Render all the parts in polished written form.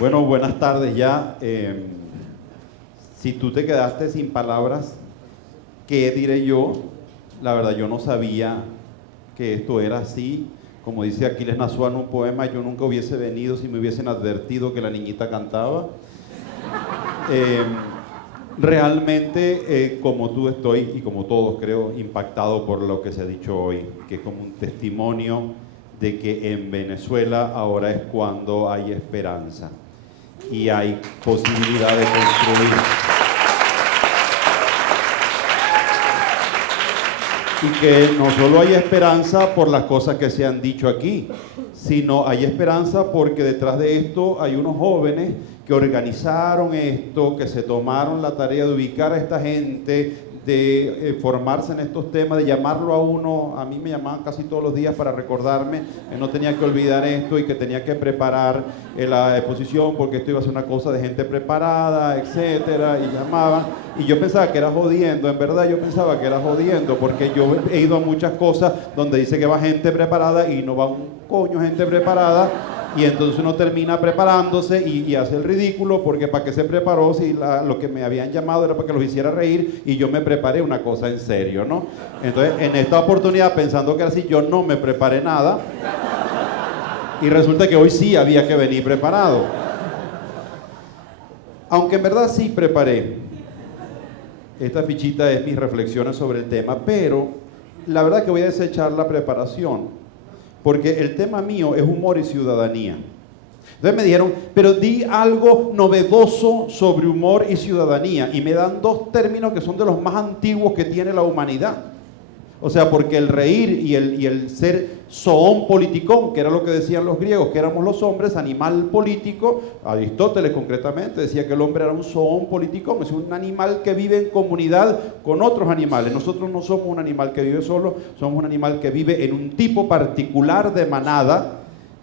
Bueno, buenas tardes ya. Si tú te quedaste sin palabras, ¿qué diré yo? La verdad, yo no sabía que esto era así. Como dice Aquiles Nazoa en un poema, yo nunca hubiese venido si me hubiesen advertido que la niñita cantaba. Realmente, como tú estoy, y como todos creo, impactado por lo que se ha dicho hoy, que es como un testimonio de que en Venezuela ahora es cuando hay esperanza y hay posibilidad de construir. Y que no solo hay esperanza por las cosas que se han dicho aquí, sino hay esperanza porque detrás de esto hay unos jóvenes que organizaron esto, que se tomaron la tarea de ubicar a esta gente, de formarse en estos temas, de llamarlo a uno. A mí me llamaban casi todos los días para recordarme que no tenía que olvidar esto y que tenía que preparar la exposición porque esto iba a ser una cosa de gente preparada, etcétera, y llamaban. Y yo pensaba que era jodiendo, en verdad yo pensaba que era jodiendo, porque yo he ido a muchas cosas donde dice que va gente preparada y no va un coño gente preparada. Y entonces uno termina preparándose y hace el ridículo, porque ¿para qué se preparó si lo que me habían llamado era para que los hiciera reír y yo me preparé una cosa en serio, ¿no? Entonces, en esta oportunidad, pensando que era así, yo no me preparé nada y resulta que hoy sí había que venir preparado. Aunque en verdad sí preparé. Esta fichita es mis reflexiones sobre el tema, pero la verdad que voy a desechar la preparación. Porque el tema mío es humor y ciudadanía. Entonces me dijeron, pero di algo novedoso sobre humor y ciudadanía. Y me dan dos términos que son de los más antiguos que tiene la humanidad. O sea, porque el reír y el ser zoón politikón, que era lo que decían los griegos, que éramos los hombres, animal político. Aristóteles concretamente decía que el hombre era un zoón politikón, es un animal que vive en comunidad con otros animales. Nosotros no somos un animal que vive solo, somos un animal que vive en un tipo particular de manada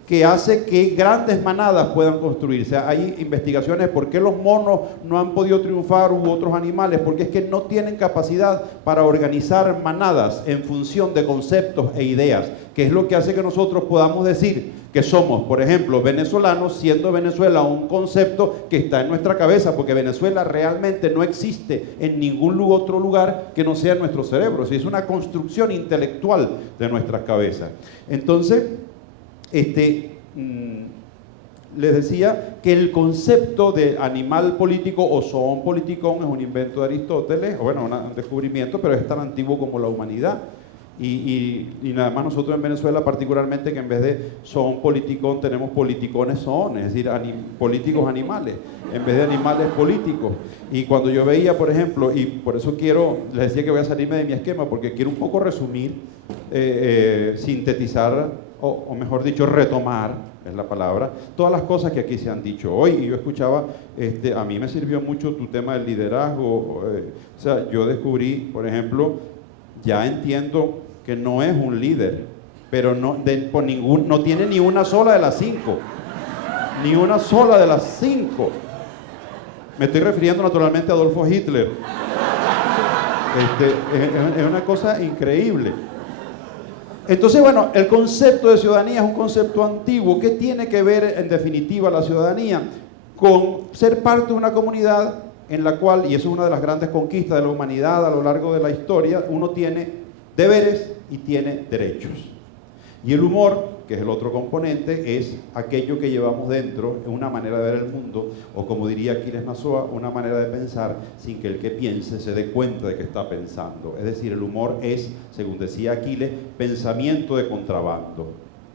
que hace que grandes manadas puedan construirse. Hay investigaciones por qué los monos no han podido triunfar u otros animales, porque es que no tienen capacidad para organizar manadas en función de conceptos e ideas, que es lo que hace que nosotros podamos decir que somos, por ejemplo, venezolanos, siendo Venezuela un concepto que está en nuestra cabeza, porque Venezuela realmente no existe en ningún otro lugar que no sea en nuestro cerebro, es una construcción intelectual de nuestras cabezas. Entonces, les decía que el concepto de animal político o zoón politikón es un invento de Aristóteles, o bueno, un descubrimiento, pero es tan antiguo como la humanidad. Y nada más nosotros en Venezuela particularmente, que en vez de zoón politikón tenemos politicones zoones, es decir, políticos animales, en vez de animales políticos. Y cuando yo veía, por ejemplo, y por eso les decía que voy a salirme de mi esquema, porque quiero un poco resumir, sintetizar, o mejor dicho, retomar, es la palabra, todas las cosas que aquí se han dicho hoy. Y yo escuchaba, a mí me sirvió mucho tu tema del liderazgo. O sea, yo descubrí, por ejemplo, ya entiendo que no es un líder, pero no tiene ni una sola de las 5. Ni una sola de las 5. Me estoy refiriendo naturalmente a Adolfo Hitler. Es una cosa increíble. Entonces, bueno, el concepto de ciudadanía es un concepto antiguo. ¿Qué tiene que ver, en definitiva, la ciudadanía? Con ser parte de una comunidad en la cual, y eso es una de las grandes conquistas de la humanidad a lo largo de la historia, uno tiene deberes y tiene derechos. Y el humor, que es el otro componente, es aquello que llevamos dentro, es una manera de ver el mundo, o como diría Aquiles Nazoa, una manera de pensar sin que el que piense se dé cuenta de que está pensando. Es decir, el humor es, según decía Aquiles, pensamiento de contrabando.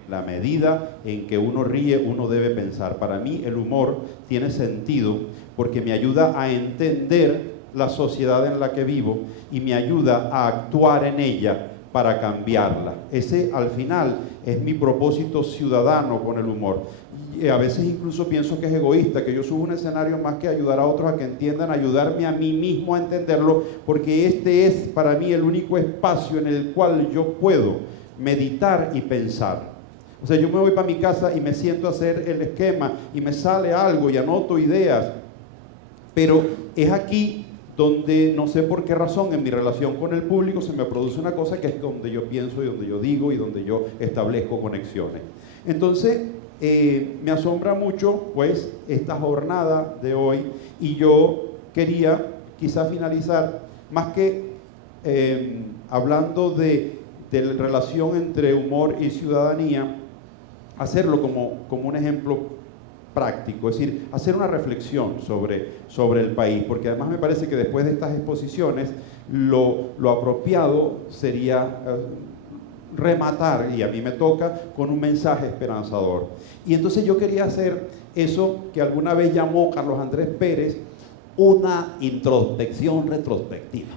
La medida en que uno ríe, uno debe pensar. Para mí el humor tiene sentido porque me ayuda a entender la sociedad en la que vivo y me ayuda a actuar en ella para cambiarla. Ese, al final, es mi propósito ciudadano con el humor. Y a veces incluso pienso que es egoísta, que yo subo un escenario más que ayudar a otros a que entiendan, ayudarme a mí mismo a entenderlo, porque este es para mí el único espacio en el cual yo puedo meditar y pensar. O sea, yo me voy para mi casa y me siento a hacer el esquema y me sale algo y anoto ideas, pero es aquí donde no sé por qué razón en mi relación con el público se me produce una cosa que es donde yo pienso y donde yo digo y donde yo establezco conexiones. Entonces, Me asombra mucho pues esta jornada de hoy, y yo quería quizá finalizar más que hablando de la relación entre humor y ciudadanía, hacerlo como un ejemplo práctico, es decir, hacer una reflexión sobre el país, porque además me parece que después de estas exposiciones lo apropiado sería rematar, y a mí me toca, con un mensaje esperanzador. Y entonces yo quería hacer eso que alguna vez llamó Carlos Andrés Pérez una introspección retrospectiva,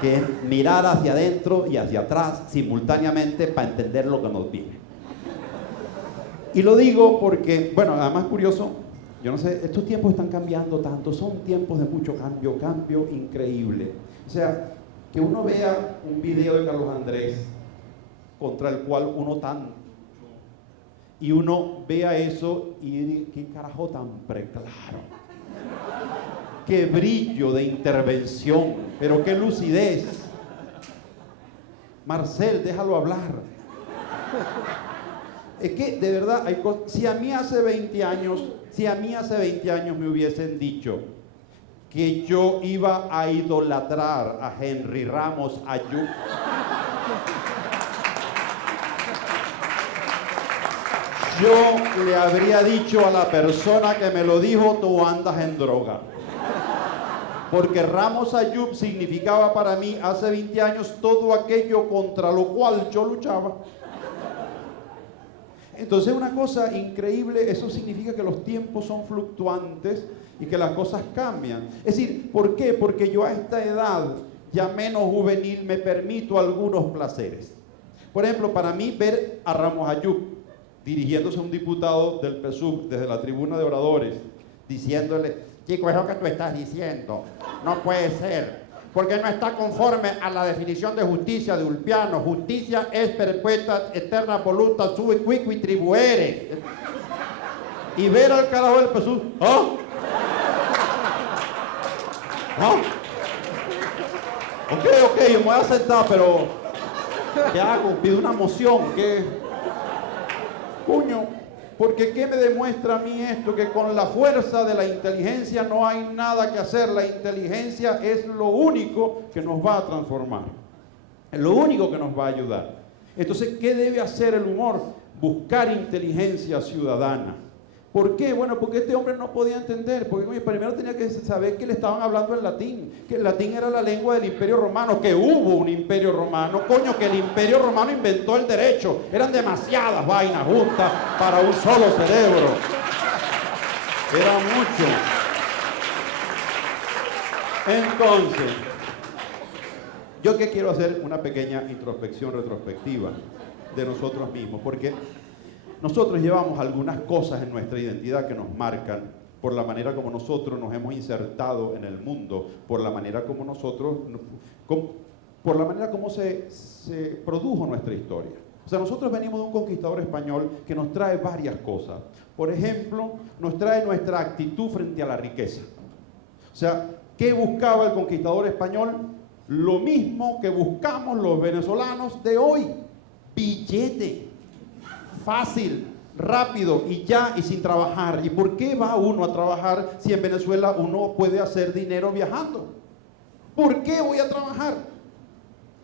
que es mirar hacia adentro y hacia atrás simultáneamente para entender lo que nos viene. Y lo digo porque, bueno, además curioso, yo no sé, estos tiempos están cambiando tanto, son tiempos de mucho cambio increíble. O sea, que uno vea un video de Carlos Andrés contra el cual uno tanto, y uno vea eso y dice, qué carajo tan preclaro, qué brillo de intervención, pero qué lucidez. Marcel, déjalo hablar. Es que de verdad hay cosas. Si a mí hace 20 años me hubiesen dicho que yo iba a idolatrar a Henry Ramos Ayub, yo le habría dicho a la persona que me lo dijo, tú andas en droga. Porque Ramos Ayub significaba para mí hace 20 años todo aquello contra lo cual yo luchaba. Entonces, una cosa increíble, eso significa que los tiempos son fluctuantes y que las cosas cambian. Es decir, ¿por qué? Porque yo a esta edad, ya menos juvenil, me permito algunos placeres. Por ejemplo, para mí ver a Ramos Ayub dirigiéndose a un diputado del PSUV desde la tribuna de oradores, diciéndole, chico, eso que tú estás diciendo no puede ser, porque no está conforme a la definición de justicia de Ulpiano. Justicia es perpetua, eterna, voluta, sui quiqui tribuere. Y ver al carajo del PSUV, ¿ah? ¿Ah? Ok, yo me voy a sentar, pero ¿qué hago? Pido una moción, ¿qué? Coño, porque ¿qué me demuestra a mí esto? Que con la fuerza de la inteligencia no hay nada que hacer. La inteligencia es lo único que nos va a transformar, es lo único que nos va a ayudar. Entonces, ¿qué debe hacer el humor? Buscar inteligencia ciudadana. ¿Por qué? Bueno, porque este hombre no podía entender, porque oye, primero tenía que saber que le estaban hablando en latín, que el latín era la lengua del Imperio Romano, que hubo un Imperio Romano, coño, que el Imperio Romano inventó el derecho, eran demasiadas vainas juntas para un solo cerebro, era mucho. Entonces, yo que quiero hacer una pequeña introspección retrospectiva de nosotros mismos, porque nosotros llevamos algunas cosas en nuestra identidad que nos marcan por la manera como nosotros nos hemos insertado en el mundo, por la manera como por la manera como se produjo nuestra historia. O sea, nosotros venimos de un conquistador español que nos trae varias cosas. Por ejemplo, nos trae nuestra actitud frente a la riqueza. O sea, ¿qué buscaba el conquistador español? Lo mismo que buscamos los venezolanos de hoy: billete. Fácil, rápido y ya, y sin trabajar. ¿Y por qué va uno a trabajar si en Venezuela uno puede hacer dinero viajando? ¿Por qué voy a trabajar?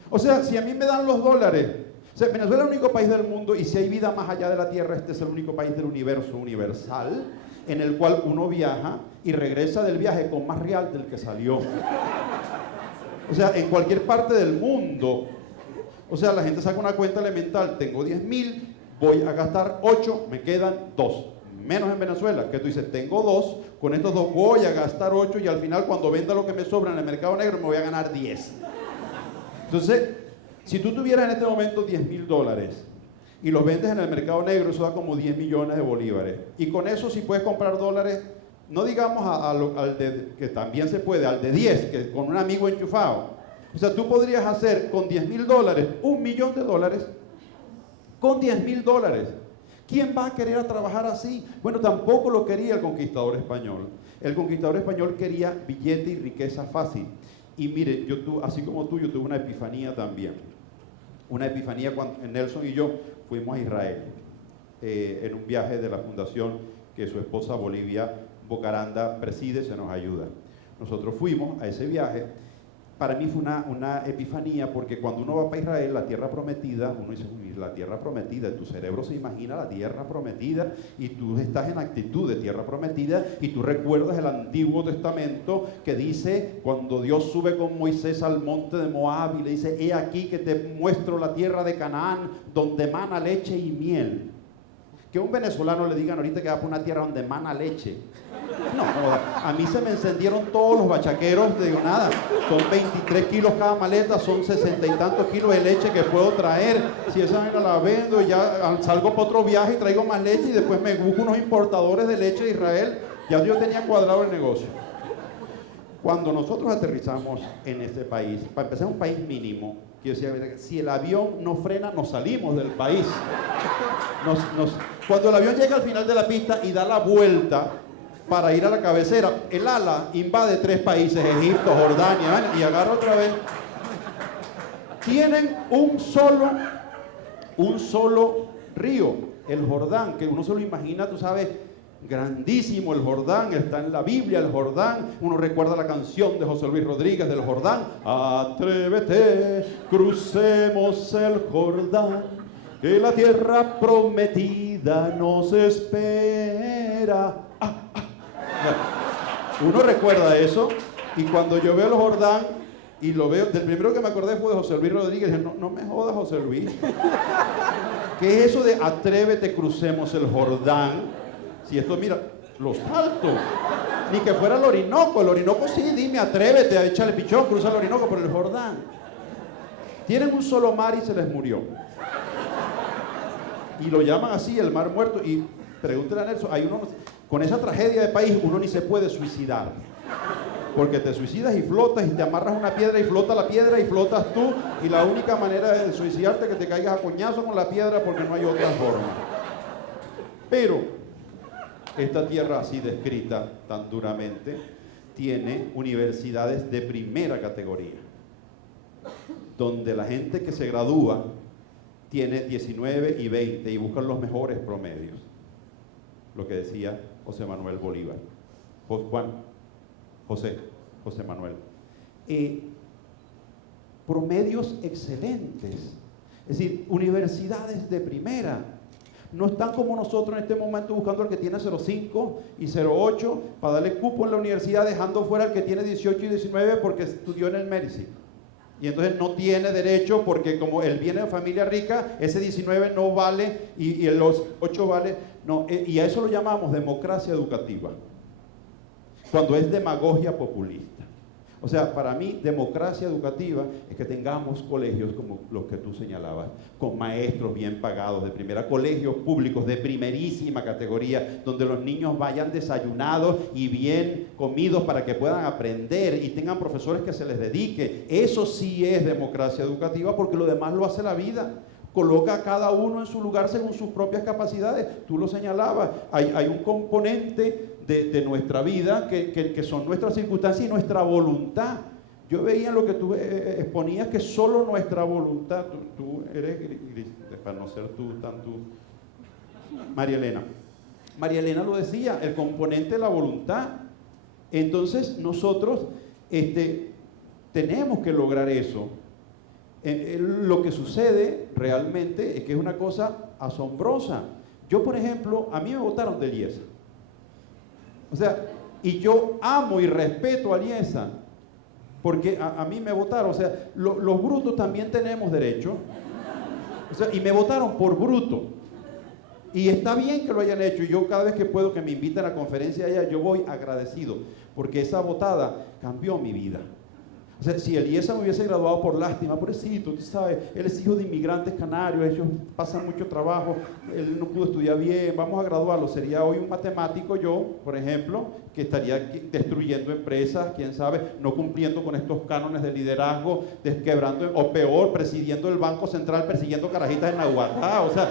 O sea, si a mí me dan los dólares, o sea, Venezuela es el único país del mundo, y si hay vida más allá de la Tierra, este es el único país del universo universal en el cual uno viaja y regresa del viaje con más real del que salió. O sea, en cualquier parte del mundo, o sea, la gente saca una cuenta elemental: tengo 10,000, voy a gastar 8, me quedan 2. Menos en Venezuela, que tú dices, tengo 2, con estos 2 voy a gastar 8, y al final cuando venda lo que me sobra en el mercado negro me voy a ganar 10. Entonces, si tú tuvieras en este momento 10,000 dólares y los vendes en el mercado negro, eso da como 10 millones de bolívares. Y con eso, si puedes comprar dólares, no digamos al de, que también se puede, al de 10, que con un amigo enchufado. O sea, tú podrías hacer con 10,000 dólares $1,000,000. Con 10,000 dólares. ¿Quién va a querer a trabajar así? Bueno, tampoco lo quería el conquistador español. El conquistador español quería billete y riqueza fácil. Y mire, así como tú, yo tuve una epifanía también. Una epifanía cuando Nelson y yo fuimos a Israel. en un viaje de la fundación que su esposa Bolivia Bocaranda preside, se nos ayuda. Nosotros fuimos a ese viaje. Para mí fue una epifanía, porque cuando uno va para Israel, la tierra prometida, uno dice, uy, la tierra prometida, tu cerebro se imagina la tierra prometida, y tú estás en actitud de tierra prometida, y tú recuerdas el Antiguo Testamento que dice, cuando Dios sube con Moisés al monte de Moab, y le dice, he aquí que te muestro la tierra de Canaán, donde mana leche y miel. Que un venezolano le digan ahorita que va por una tierra donde mana leche. No, a mí se me encendieron todos los bachaqueros, digo nada, son 23 kilos cada maleta, son 60 y tantos kilos de leche que puedo traer. Si esa vaina la vendo y ya salgo para otro viaje y traigo más leche y después me busco unos importadores de leche de Israel, ya yo tenía cuadrado el negocio. Cuando nosotros aterrizamos en este país, para empezar un país mínimo, yo decía, si el avión no frena, nos salimos del país. Cuando el avión llega al final de la pista y da la vuelta para ir a la cabecera, el ala invade 3 países, Egipto, Jordania, y agarra otra vez. Tienen un solo río, el Jordán, que uno se lo imagina, tú sabes, grandísimo el Jordán, está en la Biblia el Jordán, uno recuerda la canción de José Luis Rodríguez del Jordán, atrévete, crucemos el Jordán, que la tierra prometida nos espera. Uno recuerda eso, y cuando yo veo el Jordán, y lo veo, del primero que me acordé fue de José Luis Rodríguez, dije, no me jodas, José Luis. ¿Qué es eso de atrévete, crucemos el Jordán? Si esto, mira, lo salto. Ni que fuera el Orinoco sí, dime, atrévete a echarle pichón, cruza el Orinoco, por el Jordán. Tienen un solo mar y se les murió. Y lo llaman así, el mar muerto, y pregúntale a Nelson, hay uno, con esa tragedia de país, uno ni se puede suicidar. Porque te suicidas y flotas, y te amarras una piedra y flota la piedra y flotas tú, y la única manera de suicidarte es que te caigas a coñazo con la piedra, porque no hay otra forma. Pero esta tierra así descrita tan duramente tiene universidades de primera categoría, donde la gente que se gradúa tiene 19 y 20 y buscan los mejores promedios. Lo que decía José Manuel Bolívar. José Manuel. Promedios excelentes. Es decir, universidades de primera. No están como nosotros en este momento buscando al que tiene 0,5 y 0,8 para darle cupo en la universidad, dejando fuera al que tiene 18 y 19 porque estudió en el Médici. Y entonces no tiene derecho porque como él viene de familia rica, ese 19 no vale y los 8 vale. No, y a eso lo llamamos democracia educativa. Cuando es demagogia populista. O sea, para mí, democracia educativa es que tengamos colegios como los que tú señalabas, con maestros bien pagados de primera, colegios públicos de primerísima categoría, donde los niños vayan desayunados y bien comidos para que puedan aprender y tengan profesores que se les dedique. Eso sí es democracia educativa, porque lo demás lo hace la vida. Coloca a cada uno en su lugar según sus propias capacidades. Tú lo señalabas, hay un componente de nuestra vida que son nuestras circunstancias y nuestra voluntad. Yo veía lo que tú exponías, que solo nuestra voluntad, tú eres, para no ser tú tan tú, María Elena lo decía, el componente de la voluntad. Entonces nosotros tenemos que lograr eso. Lo que sucede realmente es que es una cosa asombrosa. Yo, por ejemplo, a mí me votaron de IESA. O sea, y yo amo y respeto a IESA, porque a mí me votaron. O sea, los brutos también tenemos derecho. O sea, y me votaron por bruto. Y está bien que lo hayan hecho. Y yo cada vez que puedo que me inviten a la conferencia allá, yo voy agradecido, porque esa votada cambió mi vida. O sea, si Eliezer me hubiese graduado por lástima, pobrecito, tú sabes, él es hijo de inmigrantes canarios, ellos pasan mucho trabajo, él no pudo estudiar bien, vamos a graduarlo. Sería hoy un matemático yo, por ejemplo, que estaría destruyendo empresas, quién sabe, no cumpliendo con estos cánones de liderazgo, quebrando, o peor, presidiendo el Banco Central, persiguiendo carajitas en Nahuatl. O sea,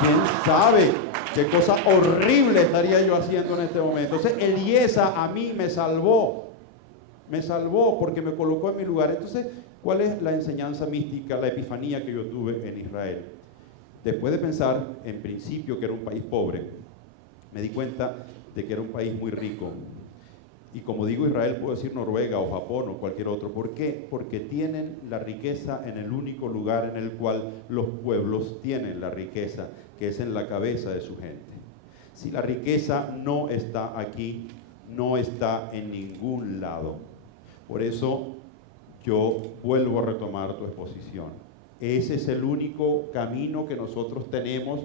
¿quién sabe qué cosa horrible estaría yo haciendo en este momento? Entonces, Eliezer a mí me salvó porque me colocó en mi lugar. Entonces, ¿cuál es la enseñanza mística, la epifanía que yo tuve en Israel? Después de pensar, en principio, que era un país pobre, me di cuenta de que era un país muy rico. Y como digo Israel, puedo decir Noruega o Japón o cualquier otro. ¿Por qué? Porque tienen la riqueza en el único lugar en el cual los pueblos tienen la riqueza, que es en la cabeza de su gente. Si la riqueza no está aquí, no está en ningún lado. Por eso yo vuelvo a retomar tu exposición. Ese es el único camino que nosotros tenemos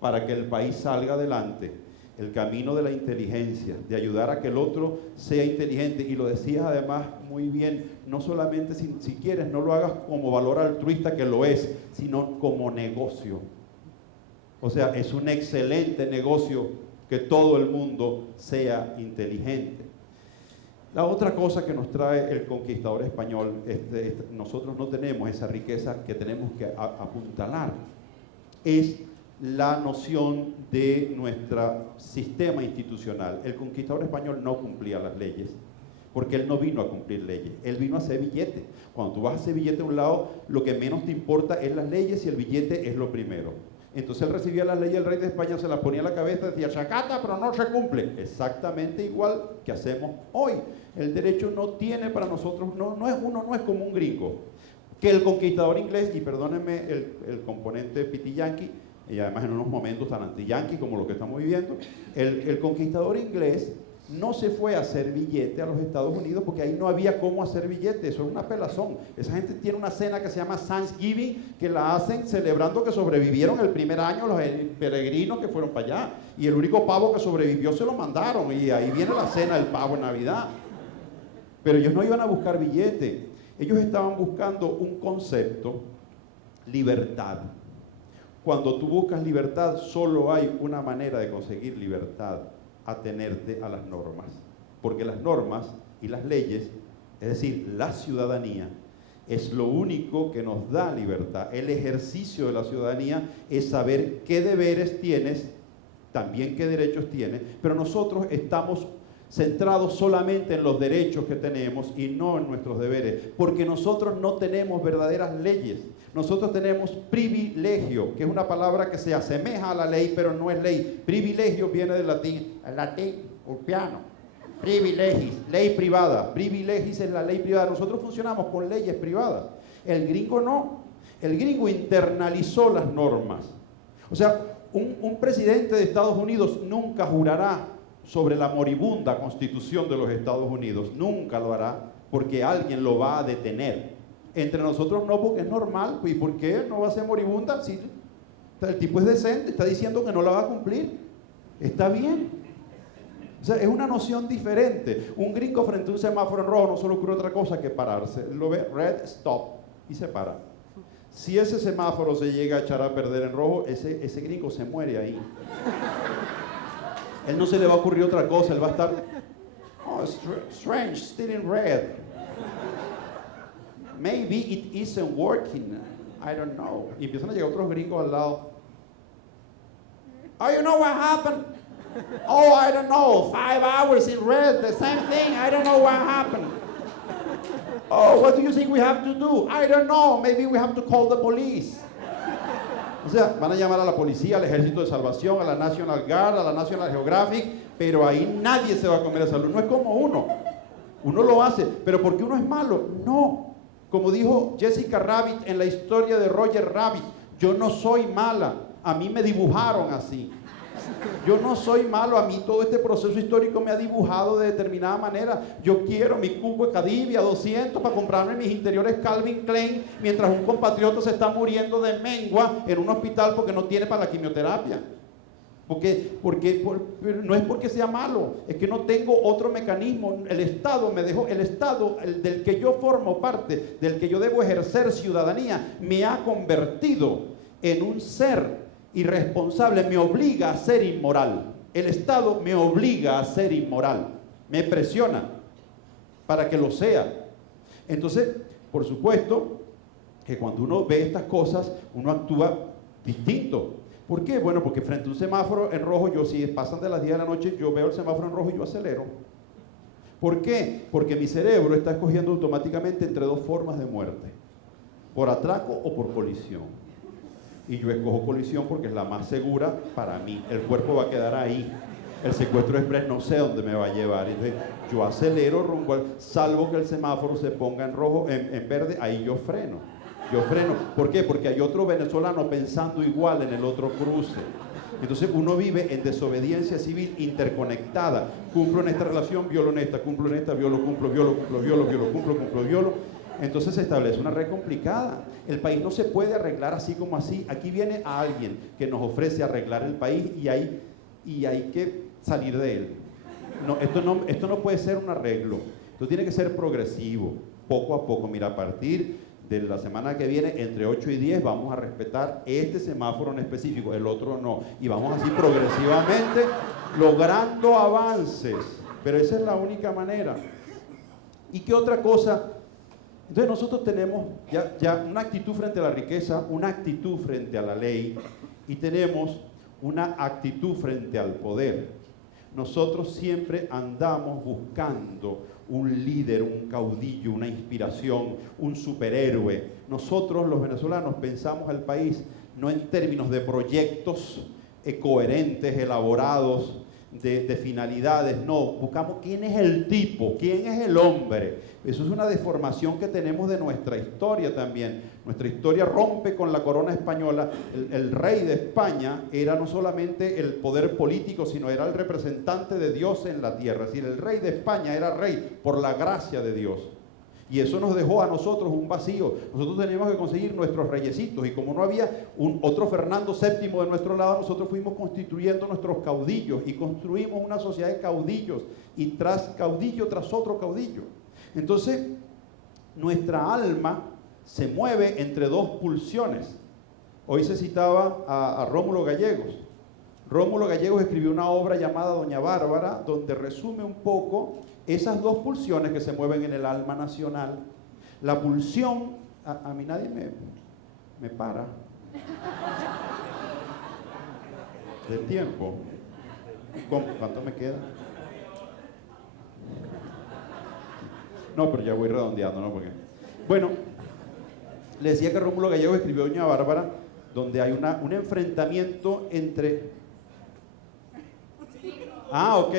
para que el país salga adelante. El camino de la inteligencia, de ayudar a que el otro sea inteligente. Y lo decías además muy bien, no solamente si quieres, no lo hagas como valor altruista, que lo es, sino como negocio. O sea, es un excelente negocio que todo el mundo sea inteligente. La otra cosa que nos trae el conquistador español, nosotros no tenemos esa riqueza que tenemos que apuntalar, es la noción de nuestro sistema institucional. El conquistador español no cumplía las leyes, porque él no vino a cumplir leyes, él vino a hacer billete. Cuando tú vas a hacer billete a un lado, lo que menos te importa es las leyes y el billete es lo primero. Entonces él recibía las leyes del rey de España, se las ponía en la cabeza, decía, chacata, pero no se cumple. Exactamente igual que hacemos hoy. El derecho no tiene para nosotros, no es como un gringo. Que el conquistador inglés, y perdónenme el componente pitiyanqui, y además en unos momentos tan anti-yanqui como lo que estamos viviendo, el conquistador inglés no se fue a hacer billete a los Estados Unidos porque ahí no había cómo hacer billete, eso es una pelazón. Esa gente tiene una cena que se llama Thanksgiving, que la hacen celebrando que sobrevivieron el primer año los peregrinos que fueron para allá, y el único pavo que sobrevivió se lo mandaron, y ahí viene la cena del pavo en Navidad. Pero ellos no iban a buscar billete, ellos estaban buscando un concepto, libertad. Cuando tú buscas libertad, solo hay una manera de conseguir libertad: atenerte a las normas. Porque las normas y las leyes, es decir, la ciudadanía, es lo único que nos da libertad. El ejercicio de la ciudadanía es saber qué deberes tienes, también qué derechos tienes, pero nosotros estamos centrados solamente en los derechos que tenemos y no en nuestros deberes, porque nosotros no tenemos verdaderas leyes. Nosotros tenemos privilegio, que es una palabra que se asemeja a la ley, pero no es ley. Privilegio viene del latín, urpiano. Privilegis, ley privada. Privilegis es la ley privada. Nosotros funcionamos con leyes privadas. El gringo no. El gringo internalizó las normas. O sea, un presidente de Estados Unidos nunca jurará sobre la moribunda Constitución de los Estados Unidos. Nunca lo hará, porque alguien lo va a detener. Entre nosotros no, porque es normal. ¿Y por qué no va a ser moribunda? Si el tipo es decente, está diciendo que no la va a cumplir. Está bien. O sea, es una noción diferente. Un gringo frente a un semáforo en rojo no solo ocurre otra cosa que pararse. Lo ve, red, stop, y se para. Si ese semáforo se llega a echar a perder en rojo, ese gringo se muere ahí. Él no se le va a ocurrir otra cosa, él va a estar, oh, strange, still in red. Maybe it isn't working, I don't know. Y empiezan a llegar otros gringos al lado. Oh, you know what happened? Oh, I don't know, 5 hours in red, the same thing, I don't know what happened. Oh, what do you think we have to do? I don't know, maybe we have to call the police. O sea, van a llamar a la policía, al Ejército de Salvación, a la National Guard, a la National Geographic, pero ahí nadie se va a comer esa luz. No es como uno lo hace, pero porque uno es malo, no. Como dijo Jessica Rabbit en la historia de Roger Rabbit, yo no soy mala, a mí me dibujaron así. Yo no soy malo, a mí todo este proceso histórico me ha dibujado de determinada manera. Yo quiero mi cubo de Cadivia 200 para comprarme mis interiores Calvin Klein, mientras un compatriota se está muriendo de mengua en un hospital porque no tiene para la quimioterapia. Pero no es porque sea malo, es que no tengo otro mecanismo. El Estado me dejó, el Estado del que yo formo parte, del que yo debo ejercer ciudadanía, me ha convertido en un ser irresponsable, me obliga a ser inmoral. El Estado me obliga a ser inmoral, me presiona para que lo sea. Entonces, por supuesto que cuando uno ve estas cosas, uno actúa distinto. ¿Por qué? Bueno, porque frente a un semáforo en rojo, yo si pasan de las 10 de la noche, yo veo el semáforo en rojo y yo acelero. ¿Por qué? Porque mi cerebro está escogiendo automáticamente entre dos formas de muerte: por atraco o por colisión. Y yo escojo colisión porque es la más segura para mí. El cuerpo va a quedar ahí. El secuestro express no sé dónde me va a llevar. Entonces, yo acelero rumbo al, salvo que el semáforo se ponga en rojo, en verde, ahí yo freno. Yo freno. ¿Por qué? Porque hay otro venezolano pensando igual en el otro cruce. Entonces uno vive en desobediencia civil interconectada. Cumplo en esta relación, violo en esta, cumplo en esta, violo, cumplo, violo, cumplo, violo, violo, cumplo, violo. Entonces se establece una red complicada. El país no se puede arreglar así como así. Aquí viene a alguien que nos ofrece arreglar el país y hay que salir de él. No, esto no puede ser un arreglo. Esto tiene que ser progresivo, poco a poco. Mira, a partir de la semana que viene, entre 8 y 10, vamos a respetar este semáforo en específico, el otro no. Y vamos así progresivamente logrando avances. Pero esa es la única manera. ¿Y qué otra cosa? Entonces nosotros tenemos ya una actitud frente a la riqueza, una actitud frente a la ley y tenemos una actitud frente al poder. Nosotros siempre andamos buscando un líder, un caudillo, una inspiración, un superhéroe. Nosotros los venezolanos pensamos el país no en términos de proyectos coherentes, elaborados, de finalidades, no, buscamos quién es el tipo, quién es el hombre. Eso es una deformación que tenemos de nuestra historia también. Nuestra historia rompe con la corona española. El rey de España era no solamente el poder político, sino era el representante de Dios en la tierra. Es decir, el rey de España era rey por la gracia de Dios. Y eso nos dejó a nosotros un vacío. Nosotros teníamos que conseguir nuestros reyesitos. Y como no había otro Fernando VII de nuestro lado, nosotros fuimos constituyendo nuestros caudillos. Y construimos una sociedad de caudillos. Y tras caudillo, tras otro caudillo. Entonces, nuestra alma se mueve entre dos pulsiones. Hoy se citaba a Rómulo Gallegos. Rómulo Gallegos escribió una obra llamada Doña Bárbara, donde resume un poco esas dos pulsiones que se mueven en el alma nacional. La pulsión, a mí nadie me para. Del tiempo. ¿Cuánto me queda? No, pero ya voy redondeando, ¿no? Porque, bueno, le decía que Rómulo Gallegos escribió Doña Bárbara, donde hay un enfrentamiento entre... Ah, ok.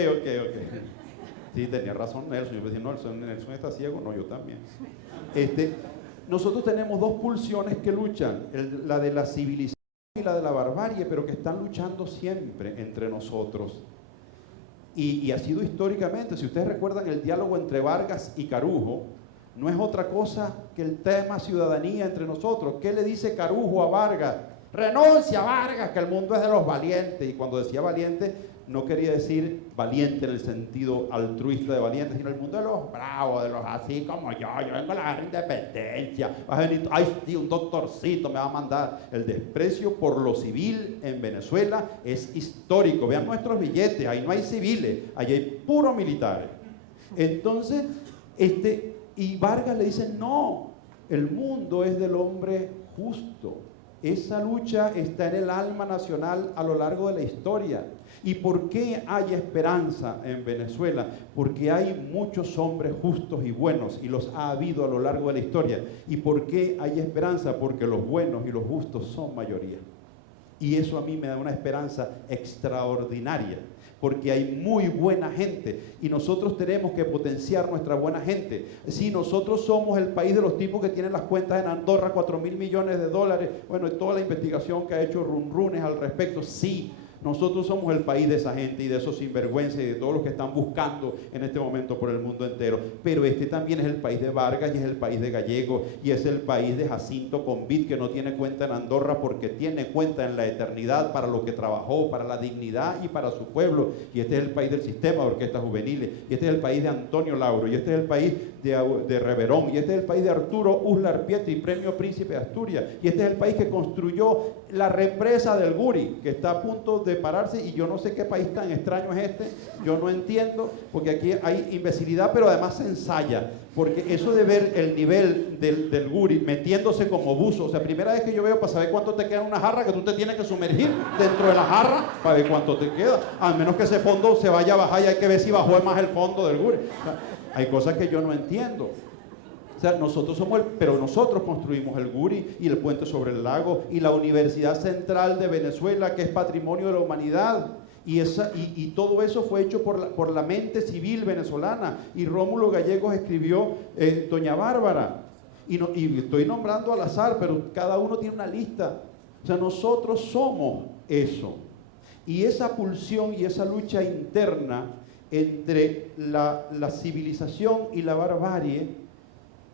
Sí, tenía razón Nelson. Yo decía, no, Nelson está ciego. No, yo también. Nosotros tenemos dos pulsiones que luchan, la de la civilización y la de la barbarie, pero que están luchando siempre entre nosotros. Y ha sido históricamente, si ustedes recuerdan el diálogo entre Vargas y Carujo, no es otra cosa que el tema ciudadanía entre nosotros. ¿Qué le dice Carujo a Vargas? Renuncia, Vargas, que el mundo es de los valientes. Y cuando decía valiente, no quería decir valiente en el sentido altruista de valiente, sino el mundo de los bravos, de los así como yo vengo a la independencia, va a venir, ay sí, un doctorcito me va a mandar. El desprecio por lo civil en Venezuela es histórico. Vean nuestros billetes, ahí no hay civiles, ahí hay puros militares. Entonces, y Vargas le dice, no, el mundo es del hombre justo. Esa lucha está en el alma nacional a lo largo de la historia. ¿Y por qué hay esperanza en Venezuela? Porque hay muchos hombres justos y buenos, y los ha habido a lo largo de la historia. ¿Y por qué hay esperanza? Porque los buenos y los justos son mayoría. Y eso a mí me da una esperanza extraordinaria, porque hay muy buena gente y nosotros tenemos que potenciar nuestra buena gente. Si nosotros somos el país de los tipos que tienen las cuentas en Andorra, 4.000 millones de dólares, bueno, y toda la investigación que ha hecho Runrunes al respecto, sí. Nosotros somos el país de esa gente y de esos sinvergüenzas y de todos los que están buscando en este momento por el mundo entero. Pero este también es el país de Vargas y es el país de Gallego y es el país de Jacinto Convit, que no tiene cuenta en Andorra porque tiene cuenta en la eternidad para lo que trabajó, para la dignidad y para su pueblo. Y este es el país del sistema de orquestas juveniles. Y este es el país de Antonio Lauro. Y este es el país de Reverón. Y este es el país de Arturo Uslar Pietri, premio Príncipe de Asturias. Y este es el país que construyó la represa del Guri, que está a punto de pararse, y yo no sé qué país tan extraño es este, yo no entiendo, porque aquí hay imbecilidad, pero además se ensaya, porque eso de ver el nivel del Guri metiéndose como buzo, o sea, primera vez que yo veo para saber cuánto te queda en una jarra, que tú te tienes que sumergir dentro de la jarra para ver cuánto te queda, a menos que ese fondo se vaya a bajar y hay que ver si bajó más el fondo del Guri. O sea, hay cosas que yo no entiendo. O sea, pero nosotros construimos el Guri y el puente sobre el lago y la Universidad Central de Venezuela, que es patrimonio de la humanidad. Y todo eso fue hecho por la mente civil venezolana. Y Rómulo Gallegos escribió Doña Bárbara. Y estoy nombrando al azar, pero cada uno tiene una lista. O sea, nosotros somos eso. Y esa pulsión y esa lucha interna entre la civilización y la barbarie,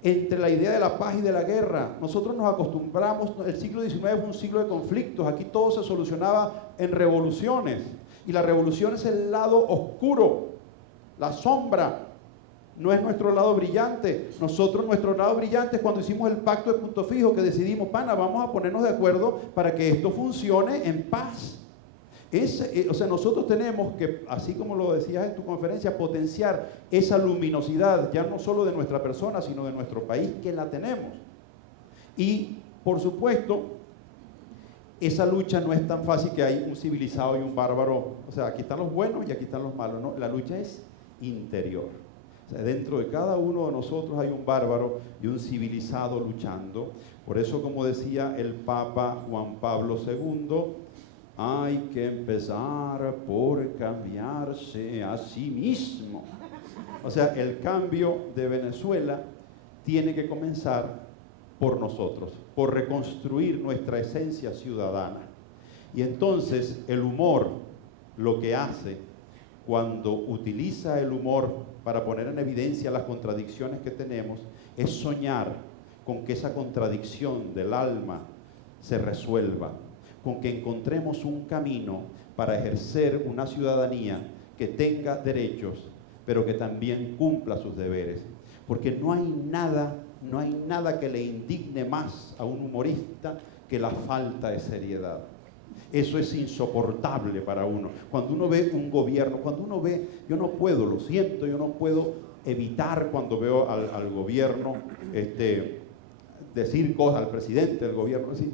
entre la idea de la paz y de la guerra. Nosotros nos acostumbramos, el siglo XIX fue un siglo de conflictos, aquí todo se solucionaba en revoluciones. Y la revolución es el lado oscuro, la sombra, no es nuestro lado brillante. Nuestro lado brillante es cuando hicimos el pacto de Punto Fijo, que decidimos, vamos a ponernos de acuerdo para que esto funcione en paz. O sea, nosotros tenemos que, así como lo decías en tu conferencia, potenciar esa luminosidad, ya no solo de nuestra persona, sino de nuestro país, que la tenemos. Y, por supuesto, esa lucha no es tan fácil que hay un civilizado y un bárbaro. O sea, aquí están los buenos y aquí están los malos. No, la lucha es interior. O sea, dentro de cada uno de nosotros hay un bárbaro y un civilizado luchando. Por eso, como decía el Papa Juan Pablo II, hay que empezar por cambiarse a sí mismo. O sea, el cambio de Venezuela tiene que comenzar por nosotros, por reconstruir nuestra esencia ciudadana. Y entonces el humor lo que hace, cuando utiliza el humor para poner en evidencia las contradicciones que tenemos, es soñar con que esa contradicción del alma se resuelva, con que encontremos un camino para ejercer una ciudadanía que tenga derechos, pero que también cumpla sus deberes. Porque no hay nada que le indigne más a un humorista que la falta de seriedad. Eso es insoportable para uno. Cuando uno ve un gobierno, yo no puedo, lo siento, yo no puedo evitar cuando veo al gobierno decir cosas, al presidente del gobierno, decir,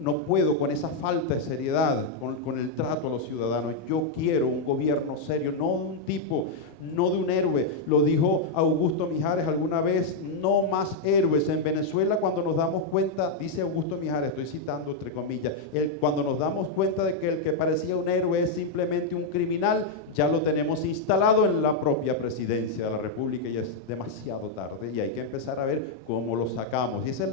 no puedo con esa falta de seriedad, con el trato a los ciudadanos. Yo quiero un gobierno serio, no de un tipo, no de un héroe. Lo dijo Augusto Mijares alguna vez, no más héroes. En Venezuela, cuando nos damos cuenta, dice Augusto Mijares, estoy citando entre comillas, cuando nos damos cuenta de que el que parecía un héroe es simplemente un criminal, ya lo tenemos instalado en la propia presidencia de la República y es demasiado tarde y hay que empezar a ver cómo lo sacamos. Y eso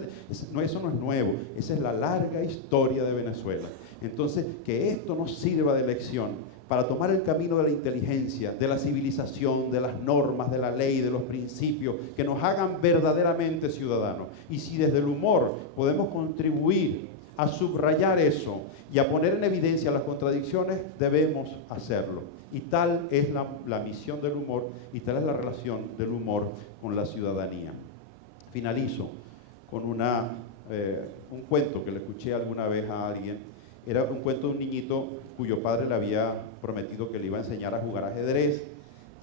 no es nuevo, esa es la larga historia de Venezuela. Entonces, que esto nos sirva de lección para tomar el camino de la inteligencia, de la civilización, de las normas, de la ley, de los principios, que nos hagan verdaderamente ciudadanos. Y si desde el humor podemos contribuir a subrayar eso y a poner en evidencia las contradicciones, debemos hacerlo. Y tal es la misión del humor y tal es la relación del humor con la ciudadanía. Finalizo con un cuento que le escuché alguna vez a alguien. Era un cuento de un niñito cuyo padre le había prometido que le iba a enseñar a jugar ajedrez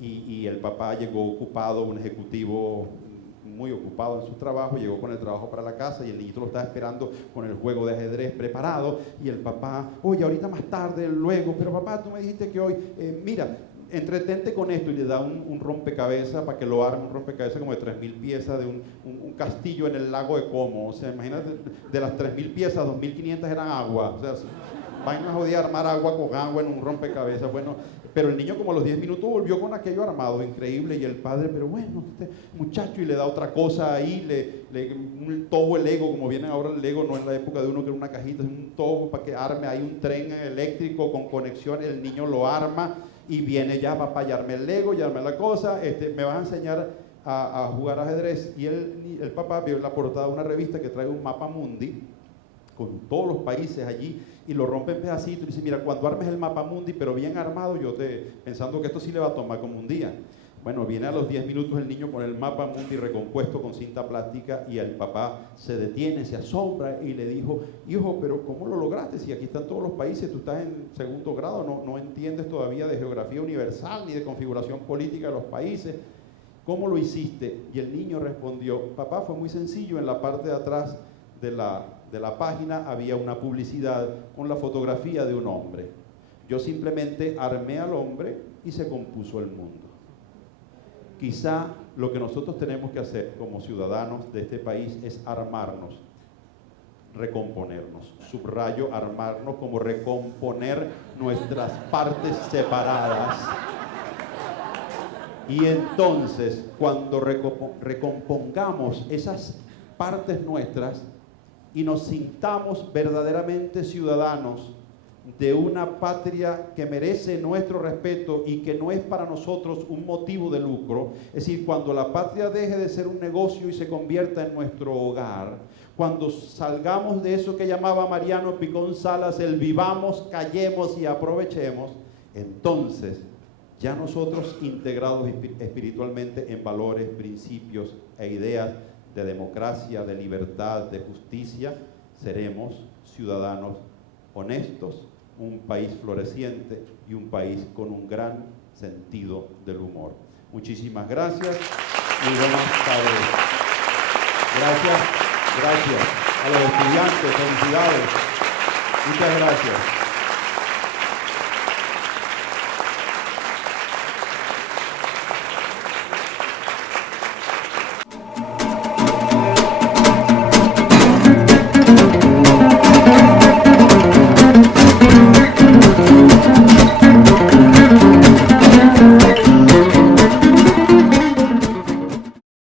y el papá llegó ocupado, un ejecutivo muy ocupado en su trabajo, llegó con el trabajo para la casa y el niñito lo estaba esperando con el juego de ajedrez preparado y el papá, oye, ahorita más tarde, luego, pero papá, tú me dijiste que hoy, mira, entretente con esto, y le da un rompecabezas para que lo arme, un rompecabezas como de 3.000 piezas de un castillo en el lago de Como. O sea, imagínate, de las 3.000 piezas, 2.500 eran agua. O sea, vaina jodida armar agua con agua en un rompecabezas. Bueno, pero el niño como a los 10 minutos volvió con aquello armado, increíble, y el padre, pero bueno, este muchacho, y le da otra cosa ahí, un tobo, el Lego, como viene ahora el Lego, no en la época de uno que era una cajita, es un tobo para que arme ahí un tren eléctrico con conexiones, el niño lo arma, y viene ya, papá, ya armé el Lego, ya armé la cosa, me vas a enseñar a jugar ajedrez. Y el papá vio en la portada de una revista que trae un mapa mundi, con todos los países allí, y lo rompe en pedacitos, y dice, mira, cuando armes el mapa mundi, pero bien armado, pensando que esto sí le va a tomar como un día. Bueno, viene a los 10 minutos el niño con el mapa mundi recompuesto con cinta plástica y el papá se detiene, se asombra y le dijo, hijo, pero ¿cómo lo lograste? Si aquí están todos los países, tú estás en segundo grado, no entiendes todavía de geografía universal ni de configuración política de los países. ¿Cómo lo hiciste? Y el niño respondió, papá, fue muy sencillo, en la parte de atrás de la página había una publicidad con la fotografía de un hombre. Yo simplemente armé al hombre y se compuso el mundo. Quizá lo que nosotros tenemos que hacer como ciudadanos de este país es armarnos, recomponernos. Subrayo, armarnos como recomponer nuestras partes separadas. Y entonces, cuando recompongamos esas partes nuestras y nos sintamos verdaderamente ciudadanos de una patria que merece nuestro respeto y que no es para nosotros un motivo de lucro, es decir, cuando la patria deje de ser un negocio y se convierta en nuestro hogar, cuando salgamos de eso que llamaba Mariano Picón Salas, el vivamos, callemos y aprovechemos, entonces ya nosotros integrados espiritualmente en valores, principios e ideas de democracia, de libertad, de justicia, seremos ciudadanos honestos, un país floreciente y un país con un gran sentido del humor. Muchísimas gracias. Muy buenas tardes. Gracias a los estudiantes. Felicidades. Muchas gracias.